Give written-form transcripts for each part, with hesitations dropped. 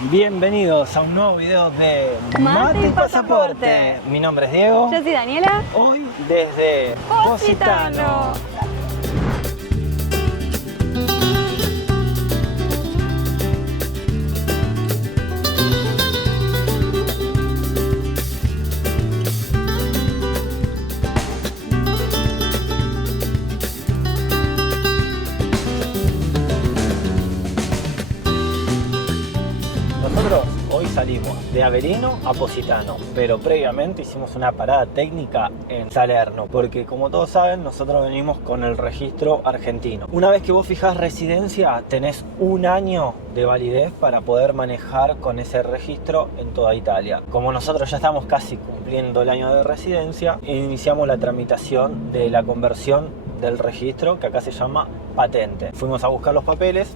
Bienvenidos a un nuevo video de Mate y Pasaporte. Mi nombre es Diego. Yo soy Daniela. Hoy desde Positano. Nosotros hoy salimos de Avelino a Positano, pero previamente hicimos una parada técnica en Salerno, porque como todos saben, nosotros venimos con el registro argentino. Una vez que vos fijás residencia, tenés un año de validez para poder manejar con ese registro en toda Italia. Como nosotros ya estamos casi cumpliendo el año de residencia, iniciamos la tramitación de la conversión del registro, que acá se llama patente. Fuimos a buscar los papeles,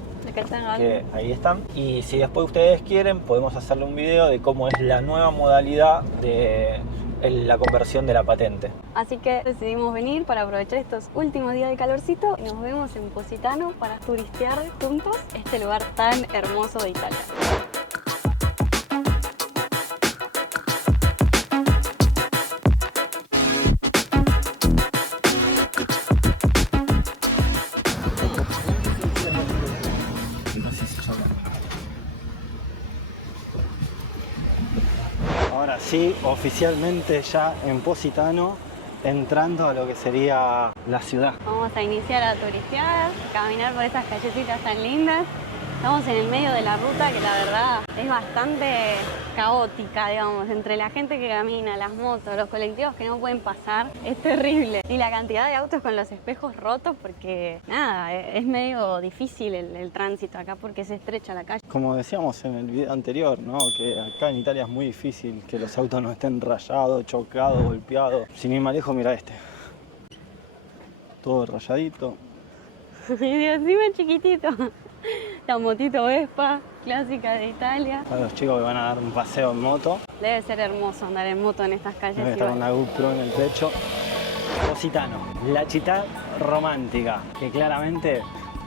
que ahí están, y si después ustedes quieren podemos hacerle un video de cómo es la nueva modalidad de la conversión de la patente. Así que decidimos venir para aprovechar estos últimos días de calorcito y nos vemos en Positano para turistear juntos este lugar tan hermoso de Italia. Ahora sí, oficialmente ya en Positano, entrando a lo que sería la ciudad. Vamos a iniciar a turistear, caminar por esas callecitas tan lindas. Estamos en el medio de la ruta que la verdad es bastante caótica, digamos, entre la gente que camina, las motos, los colectivos que no pueden pasar, es terrible. Y la cantidad de autos con los espejos rotos porque, nada, es medio difícil el tránsito acá porque se estrecha la calle. Como decíamos en el video anterior, ¿no? Que acá en Italia es muy difícil que los autos no estén rayados, chocados, golpeados. Sin ir más lejos, mira este. Todo rayadito. Ay Dios, encima chiquitito. La motito Vespa, clásica de Italia. Para los chicos que van a dar un paseo en moto. Debe ser hermoso andar en moto en estas calles. Debe estar con una GoPro en el pecho. Positano, la città romántica, que claramente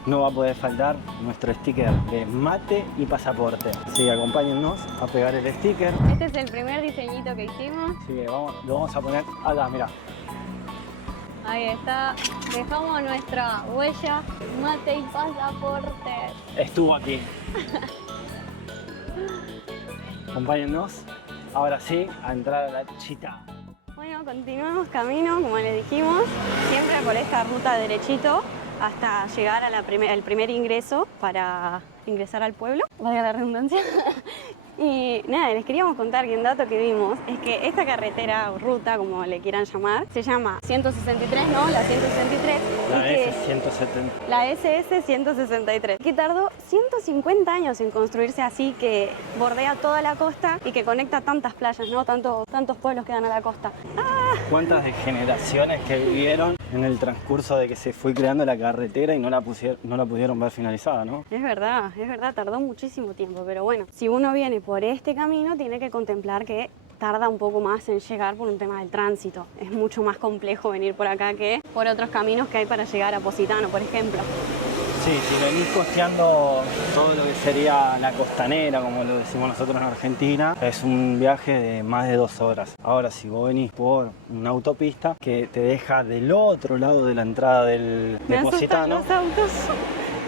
no va a poder faltar nuestro sticker de mate y pasaporte. Así que acompáñennos a pegar el sticker. Este es el primer diseñito que hicimos. Así que lo vamos a poner acá, mira. Ahí está, dejamos nuestra huella, mate y pasaporte. Estuvo aquí. Acompáñennos, ahora sí, a entrar a la città. Bueno, continuamos camino, como les dijimos, siempre por esta ruta derechito hasta llegar a el primer ingreso para ingresar al pueblo, valga la redundancia. Y nada, les queríamos contar que un dato que vimos es que esta carretera o ruta, como le quieran llamar, se llama 163, ¿no? La 163. La S170. La SS 163, que tardó 150 años en construirse así, que bordea toda la costa y que conecta tantas playas, ¿no? Tantos pueblos que dan a la costa. ¡Ah! ¿Cuántas de generaciones que vivieron en el transcurso de que se fue creando la carretera y no la pudieron ver finalizada, ¿no? Es verdad, tardó muchísimo tiempo, pero bueno, si uno viene por este camino tiene que contemplar que tarda un poco más en llegar por un tema del tránsito. Es mucho más complejo venir por acá que por otros caminos que hay para llegar a Positano, por ejemplo. Sí, si venís costeando todo lo que sería la costanera, como lo decimos nosotros en Argentina, es un viaje de más de 2 horas. Ahora, si vos venís por una autopista que te deja del otro lado de la entrada de Positano, los autos.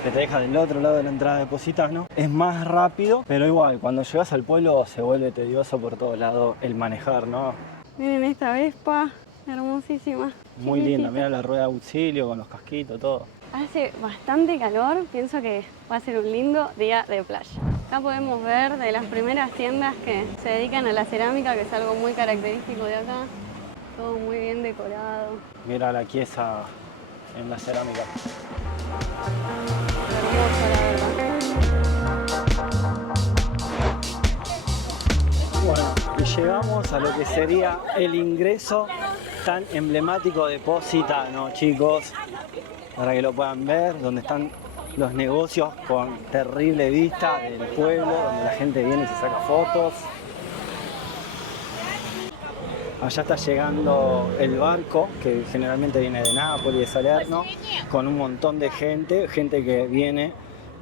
que te deja del otro lado de la entrada de Positano, es más rápido, pero igual, cuando llegas al pueblo se vuelve tedioso por todos lados el manejar, ¿no? Miren esta Vespa, hermosísima. Muy linda, mira la rueda de auxilio con los casquitos, todo. Hace bastante calor, pienso que va a ser un lindo día de playa. Acá podemos ver de las primeras tiendas que se dedican a la cerámica, que es algo muy característico de acá. Todo muy bien decorado. Mira la quiesa en la cerámica. Bueno, y llegamos a lo que sería el ingreso tan emblemático de Positano, chicos, para que lo puedan ver, donde están los negocios con terrible vista del pueblo, donde la gente viene y se saca fotos. Allá está llegando el barco, que generalmente viene de Nápoles, de Salerno, con un montón de gente que viene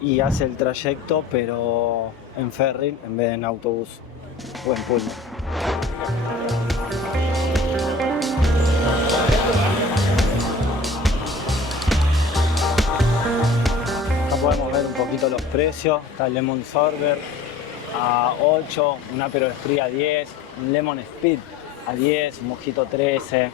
y hace el trayecto, pero en ferry en vez de en autobús o en pullman. Acá podemos ver un poquito los precios. Está el Lemon Sorbet a 8, un Aperol Spritz a 10, un Lemon Speed a 10, un Mojito 13.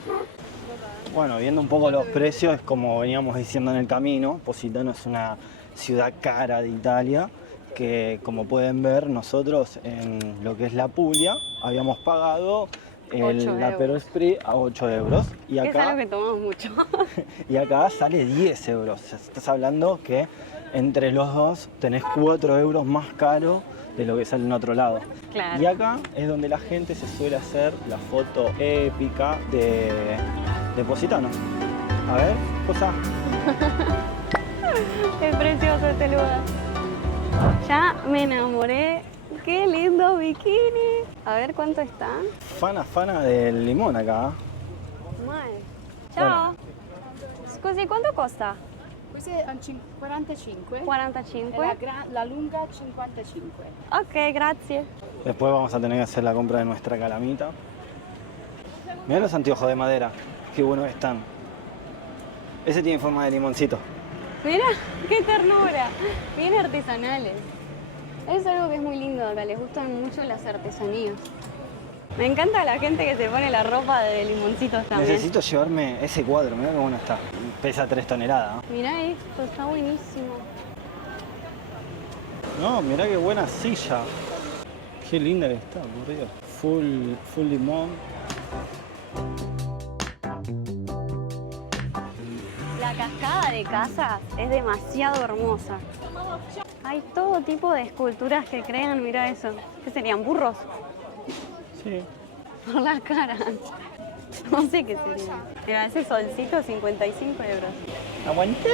Bueno, viendo un poco los precios, como veníamos diciendo en el camino, Positano es una ciudad cara de Italia, que como pueden ver nosotros en lo que es la Puglia habíamos pagado el Aperol Spritz a 8 euros. Y acá, es algo que tomamos mucho. y acá sale 10 euros. Estás hablando que entre los dos tenés 4 euros más caro de lo que sale en otro lado. Claro. Y acá es donde la gente se suele hacer la foto épica de Positano. A ver, cosa. Es precioso este lugar. Ya me enamoré. Qué lindo bikini. A ver cuánto están. Fana del limón acá. Mal. Ciao. Scusi, quanto costa? Queste è 45. 45. La lunga 55. Ok, grazie. Después vamos a tener que hacer la compra de nuestra calamita. Mirá los anteojos de madera. Qué buenos están. Ese tiene forma de limoncito. Mira, qué ternura. Bien artesanales. Es algo que es muy lindo acá, les gustan mucho las artesanías. Me encanta la gente que se pone la ropa de limoncitos también. Necesito llevarme ese cuadro, mirá qué bueno está. Pesa 3 toneladas. Mirá esto, está buenísimo. No, mirá qué buena silla. Qué linda que está, por Dios. Full limón. La cascada de casas es demasiado hermosa. Hay todo tipo de esculturas que crean, mira eso. ¿Qué serían? ¿Burros? Sí. Por la cara. No sé qué sería. Mira, ese solcito, 55 euros. ¡Aguantá!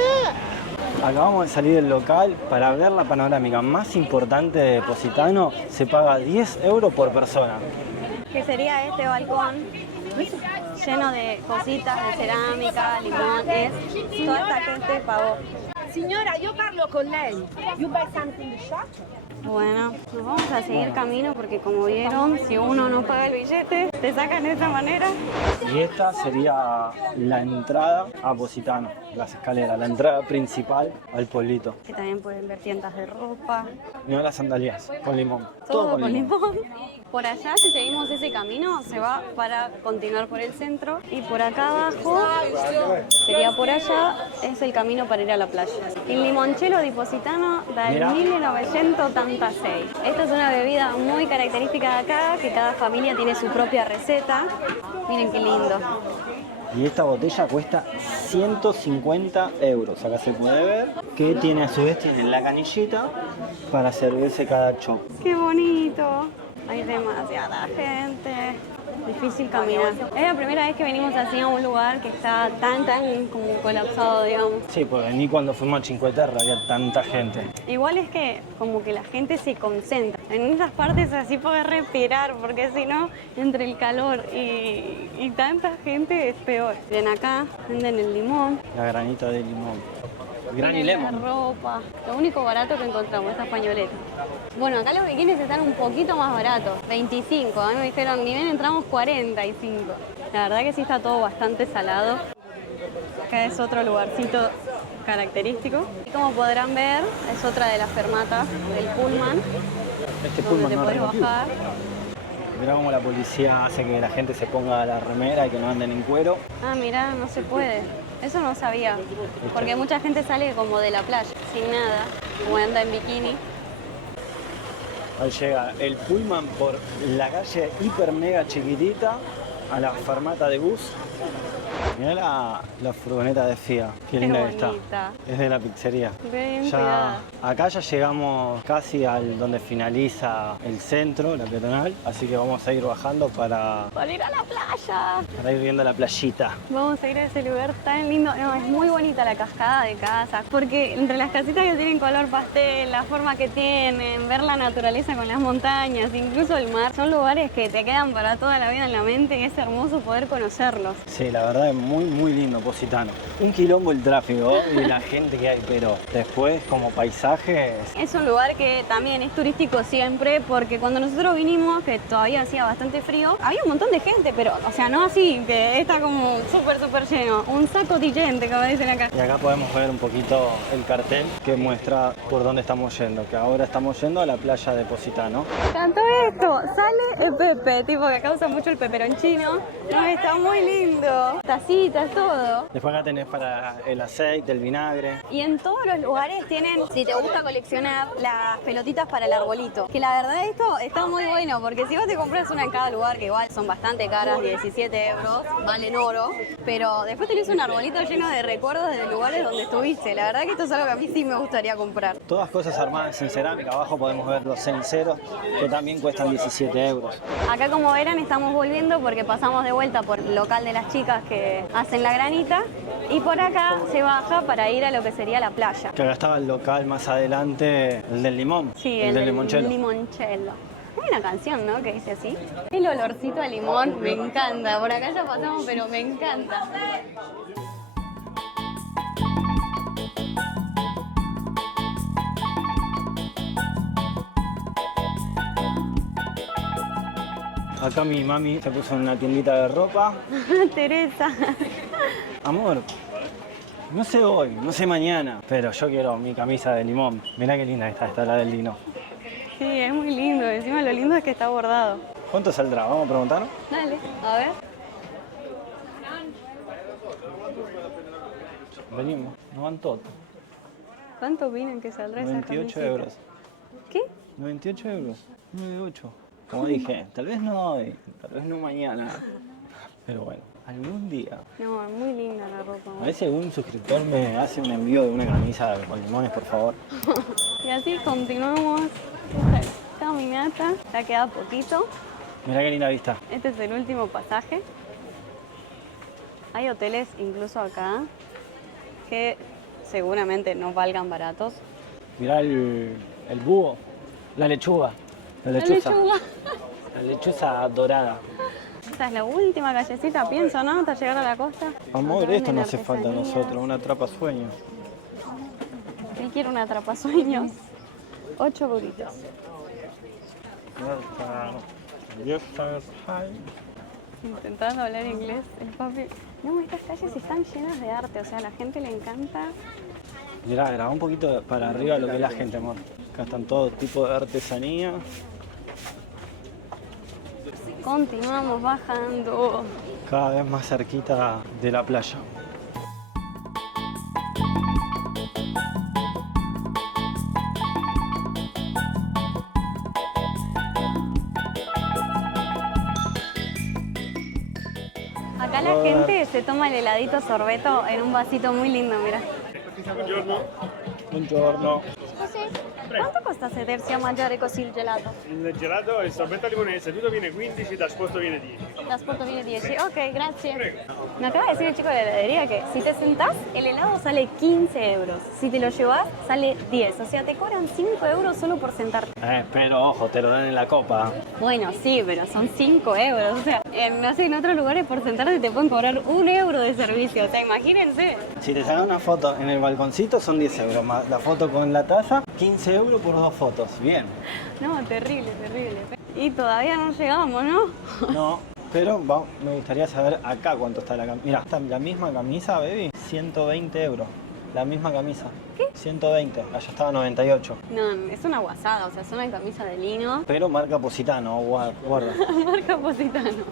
Acabamos de salir del local para ver la panorámica más importante de Positano. Se paga 10 euros por persona. Que sería este balcón lleno de cositas de cerámica, limones. Toda esta gente pagó. Signora, io parlo con lei. You buy something short? Bueno, nos vamos a seguir camino porque como vieron, si uno no paga el billete, te sacan de esa manera. Y esta sería la entrada a Positano, las escaleras, la entrada principal al pueblito. Que también pueden ver tiendas de ropa. Mirá las sandalias con limón. Todo con limón. Por allá, si seguimos ese camino, se va para continuar por el centro. Y por acá abajo, sería por allá, es el camino para ir a la playa. El limoncello di Positano del Mirá. 1986. Esta es una bebida muy característica de acá, que cada familia tiene su propia receta. Miren qué lindo. Y esta botella cuesta 150 euros. Acá se puede ver que tiene a su vez tiene la canillita para servirse cada chop. ¡Qué bonito! Hay demasiada gente. Difícil caminar. Es la primera vez que venimos así a un lugar que está tan como colapsado, digamos. Sí, pues ni cuando fuimos a Cinque Terre había tanta gente. Igual es que como que la gente se concentra. En esas partes así podés respirar, porque si no, entre el calor y tanta gente es peor. Ven acá, venden el limón. La granita de limón. Granny Miren la Lemon. ropa. Lo único barato que encontramos, estas pañoletas. Bueno, acá los bikinis están un poquito más baratos, 25. A mí me dijeron, ni bien entramos 45. La verdad que sí está todo bastante salado. Acá es otro lugarcito característico. Y como podrán ver, es otra de las fermatas del Pullman, Este donde Pullman te no podés removido. bajar. Mirá cómo la policía hace que la gente se ponga la remera y que no anden en cuero. Ah, mirá, no se puede. Eso no sabía. Porque mucha gente sale como de la playa, sin nada, como anda en bikini. Ahí llega el Pullman por la calle hiper mega chiquitita a la fermata de bus. Mirá la furgoneta de FIA, qué linda que está. bonita. Es de la pizzería. Bien cuidada. Acá ya llegamos casi al donde finaliza el centro, la peatonal, así que vamos a ir bajando para ¡Salir a la playa! ir viendo la playita. Vamos a ir a ese lugar tan lindo. No, es muy bonita la cascada de casas, porque entre las casitas que tienen color pastel, la forma que tienen, ver la naturaleza con las montañas, incluso el mar, son lugares que te quedan para toda la vida en la mente y es hermoso poder conocerlos. Sí, la verdad es muy lindo Positano. Un quilombo el tráfico y la gente que hay, pero después como paisaje... Es un lugar que también es turístico siempre, porque cuando nosotros vinimos, que todavía hacía bastante frío, había un montón de gente, pero, o sea, no así, que está como súper lleno. Un saco de gente, como dicen acá. Y acá podemos ver un poquito el cartel que muestra por dónde estamos yendo, que ahora estamos yendo a la playa de Positano. Tanto esto, sale el pepe, tipo que causa mucho el peperoncino. No, está muy lindo. Tacitas, todo. Después acá tenés para el aceite, el vinagre. Y en todos los lugares tienen, si te gusta coleccionar, las pelotitas para el arbolito. Que la verdad esto está muy bueno, porque si vos te compras una en cada lugar, que igual son bastante caras, 17 euros, valen oro, pero después tenés un arbolito lleno de recuerdos de lugares donde estuviste. La verdad que esto es algo que a mí sí me gustaría comprar. Todas cosas armadas en cerámica. Abajo podemos ver los ceniceros, que también cuestan 17 euros. Acá, como verán, estamos volviendo porque pasamos de vuelta por el local de las chicas que hacen la granita y por acá se baja para ir a lo que sería la playa. Que acá estaba el local más adelante, el del limón. Sí, el del limoncello. limoncello. Hay una canción, ¿no?, que dice así. El olorcito a limón me encanta. Por acá ya pasamos, pero me encanta. Acá mi mami se puso en una tiendita de ropa. Teresa. Amor, no sé hoy, no sé mañana, pero yo quiero mi camisa de limón. Mirá qué linda está la del lino. Sí, es muy lindo. Encima lo lindo es que está bordado. ¿Cuánto saldrá? Vamos a preguntar. Dale, a ver. Venimos, no van todos. ¿Cuánto opinan que saldrá esa 98 camiseta? euros. ¿Qué? 98 euros. 98. Como dije, tal vez no hoy, tal vez no mañana. Pero bueno, algún día. No, es muy linda la ropa. A ver si algún suscriptor me hace un envío de una camisa con limones, por favor. Y así continuamos esta caminata. Ya queda poquito. Mirá qué linda vista. Este es el último pasaje. Hay hoteles incluso acá que seguramente no valgan baratos. Mirá el búho, la lechuga. La lechuza. La lechuza dorada. Esta es la última callecita, pienso, ¿no? Hasta llegar a la costa. Amor, Acá esto venden no hace falta a artesanías. nosotros, una atrapasueños. Él quiere un atrapasueños. 8 euritos. Intentando hablar inglés, el papi. No, estas calles están llenas de arte, o sea, a la gente le encanta. Mirá, grabá un poquito para arriba lo que es la gente, amor. Acá están todo tipo de artesanía. Continuamos bajando. Cada vez más cerquita de la playa. Acá la gente se toma el heladito sorbeto en un vasito muy lindo, mira. Buongiorno. Quanto costa sedersi a mangiare così il gelato? Il gelato, il sorbetto al limone seduto viene 15, da sporto viene 10. La sporto viene 10. Ok, grazie. Me acaba de decir el chico de la heladería que si te sentás, el helado sale 15 euros. Si te lo llevas, sale 10. O sea, te cobran 5 euros solo por sentarte. Pero ojo, te lo dan en la copa. Bueno, sí, pero son 5 euros. O sea, no sé, en otros lugares por sentarte te pueden cobrar 1 euro de servicio. O sea, imagínense. Si te sacan una foto en el balconcito son 10 euros más. La foto con la taza, 15 euros por 2 fotos. Bien. No, terrible, terrible. Y todavía no llegamos, ¿no? No, pero me gustaría saber acá cuánto está la camisa. Mira, está la misma camisa, baby, 120 euros. La misma camisa. ¿Qué? 120, allá estaba 98. No, es una guasada, o sea, es una camisa de lino. Pero marca Positano, guarda. Marca Positano.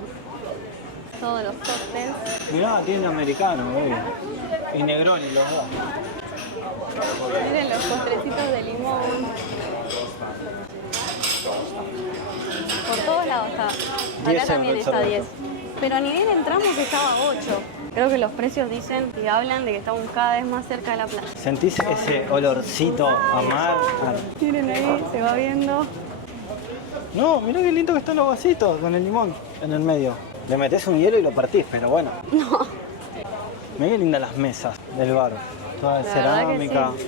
Todos los cócteles. Mirá, tiene americano, baby. Y Negroni, los dos. Miren los postrecitos de limón. Por todos lados está. 10 Acá también euros está el 10. Pero ni bien entramos estaba 8. Creo que los precios dicen y hablan de que estamos cada vez más cerca de la playa. ¿Sentís ese olorcito a mar? Miren ahí, se va viendo. No, mirá qué lindo que están los vasitos con el limón en el medio. Le metés un hielo y lo partís, pero bueno. No. Mirá qué lindas las mesas del bar. Toda de La verdad que cerámica. sí.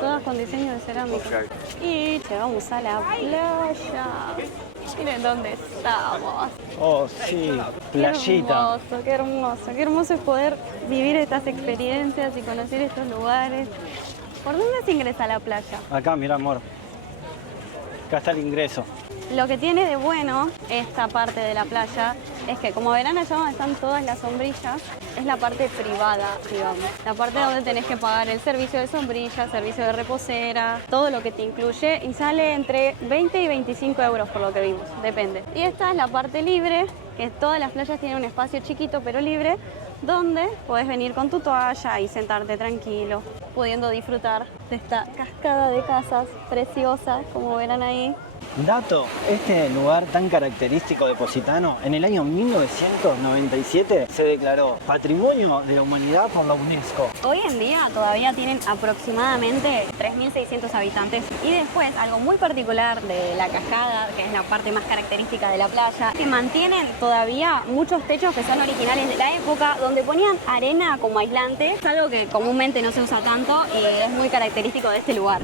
Todas con diseño de cerámica. Y llegamos a la playa. Miren dónde estamos. Oh, sí, playita. Qué hermoso es poder vivir estas experiencias y conocer estos lugares. ¿Por dónde se ingresa a la playa? Acá, mira, amor. Acá está el ingreso. Lo que tiene de bueno esta parte de la playa es que como verán allá donde están todas las sombrillas, es la parte privada, digamos. La parte donde tenés que pagar el servicio de sombrilla, servicio de reposera, todo lo que te incluye y sale entre 20 y 25 euros por lo que vimos, depende. Y esta es la parte libre, que todas las playas tienen un espacio chiquito pero libre, donde podés venir con tu toalla y sentarte tranquilo, pudiendo disfrutar de esta cascada de casas preciosas, como verán ahí. Dato, este lugar tan característico de Positano, en el año 1997 se declaró Patrimonio de la Humanidad por la UNESCO. Hoy en día todavía tienen aproximadamente 3.600 habitantes y después algo muy particular de la cascada, que es la parte más característica de la playa, que mantienen todavía muchos techos que son originales de la época, donde ponían arena como aislante, es algo que comúnmente no se usa tanto y es muy característico de este lugar.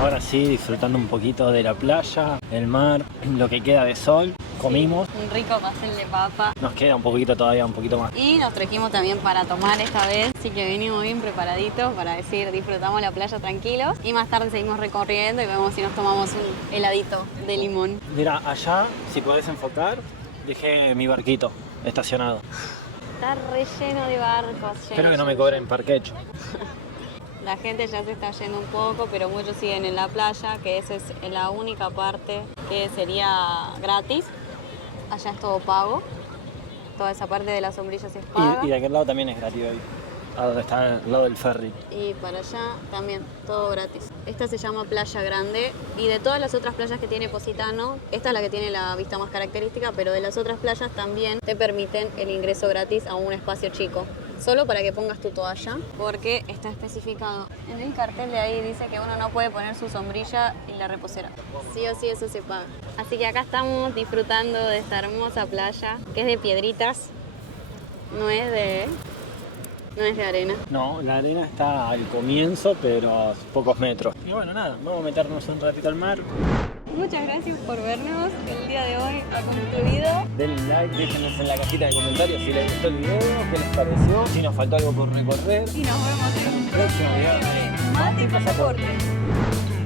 Ahora sí, disfrutando un poquito de la playa, el mar, lo que queda de sol. Comimos, Sí, un rico pastel de papa. nos queda un poquito todavía, un poquito más. Y nos trajimos también para tomar esta vez, así que venimos bien preparaditos para decir disfrutamos la playa tranquilos y más tarde seguimos recorriendo y vemos si nos tomamos un heladito de limón. Mira, allá, si podés enfocar, dejé mi barquito estacionado. Está relleno de barcos. Espero que no me cobren parquecho. La gente ya se está yendo un poco, pero muchos siguen en la playa, que esa es la única parte que sería gratis. Allá es todo pago. Toda esa parte de las sombrillas es paga. Y de aquel lado también es gratis hoy. A donde está al lado del ferry. Y para allá también, todo gratis. Esta se llama Playa Grande y de todas las otras playas que tiene Positano, esta es la que tiene la vista más característica, pero de las otras playas también te permiten el ingreso gratis a un espacio chico. Solo para que pongas tu toalla, porque está especificado. En el cartel de ahí dice que uno no puede poner su sombrilla y la reposera. Sí o sí eso se paga. Así que acá estamos disfrutando de esta hermosa playa, que es de piedritas, no es de arena. No, la arena está al comienzo, pero a pocos metros. Y bueno, nada, vamos a meternos un ratito al mar. Muchas gracias por vernos. El día de hoy ha concluido. Denle like, déjenos en la cajita de comentarios si les gustó el video, qué les pareció, si nos faltó algo por recorrer. Y nos vemos en un próximo video de Mate y Pasaporte.